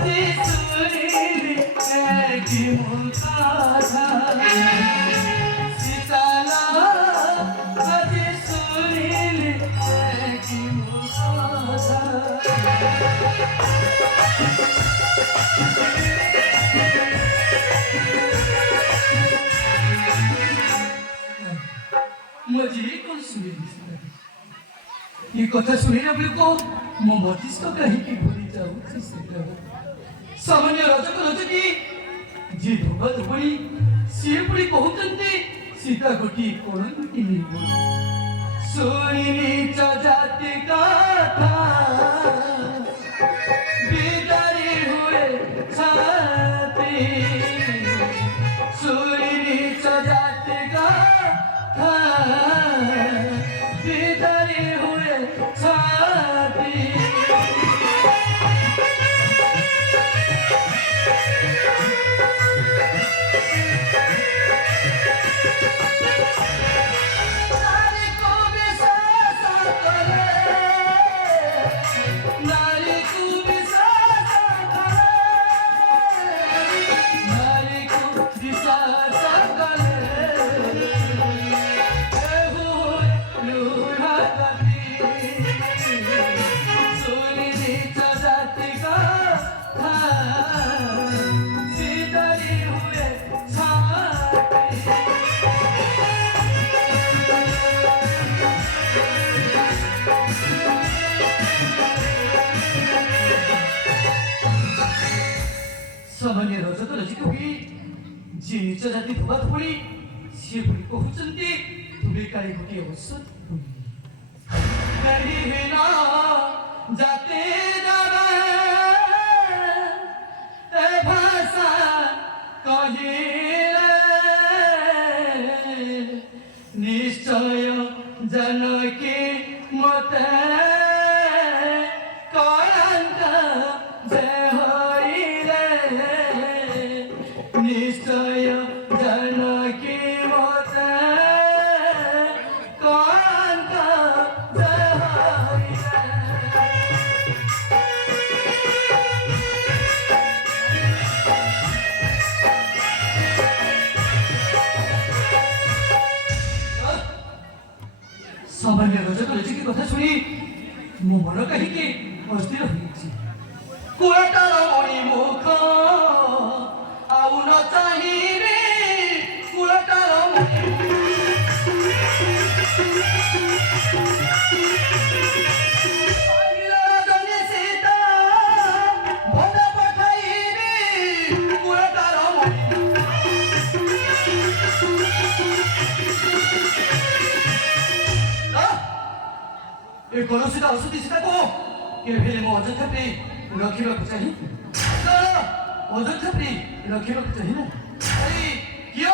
আজি শুনিলি কি মোৰ কথা সীতালা আজি শুনিলি কি মোৰ কথা मुझे कौन सुनी ये कथा सुनी ना को मो मस्तिष्क कहीं की भूली जाऊँ सामान्य रजक रजकी जी धोबा धोबड़ी सी पुरी कहते सीता गोटी कौनटी सुनी जाति कथा बिदारी हुए छाती सुनी जाति कथा बिदारी हुए छाती सामान्य रजक रजिक हुई जी नीच जाति धोबा धोबड़ी सी पुरी कहते तुम्हें काली गोटी अवश्य नहीं है ना जाते जावे ए भाषा कहिले निश्चय जनकी मते कलंक निश्चय जनकी मते कलंक सामान्य रजक रजिकी कथा शुणी मो मन कहीं अस्थिर कुआटार मणि मुख आउ न चाहिए कुआटार सीता भोज पठाइबे कुआटार ये कौन सी औषधि सीता को केवल मो अयोध्या पे रखा चाहिए अयोध्या पे रखा चाहिए अरे किए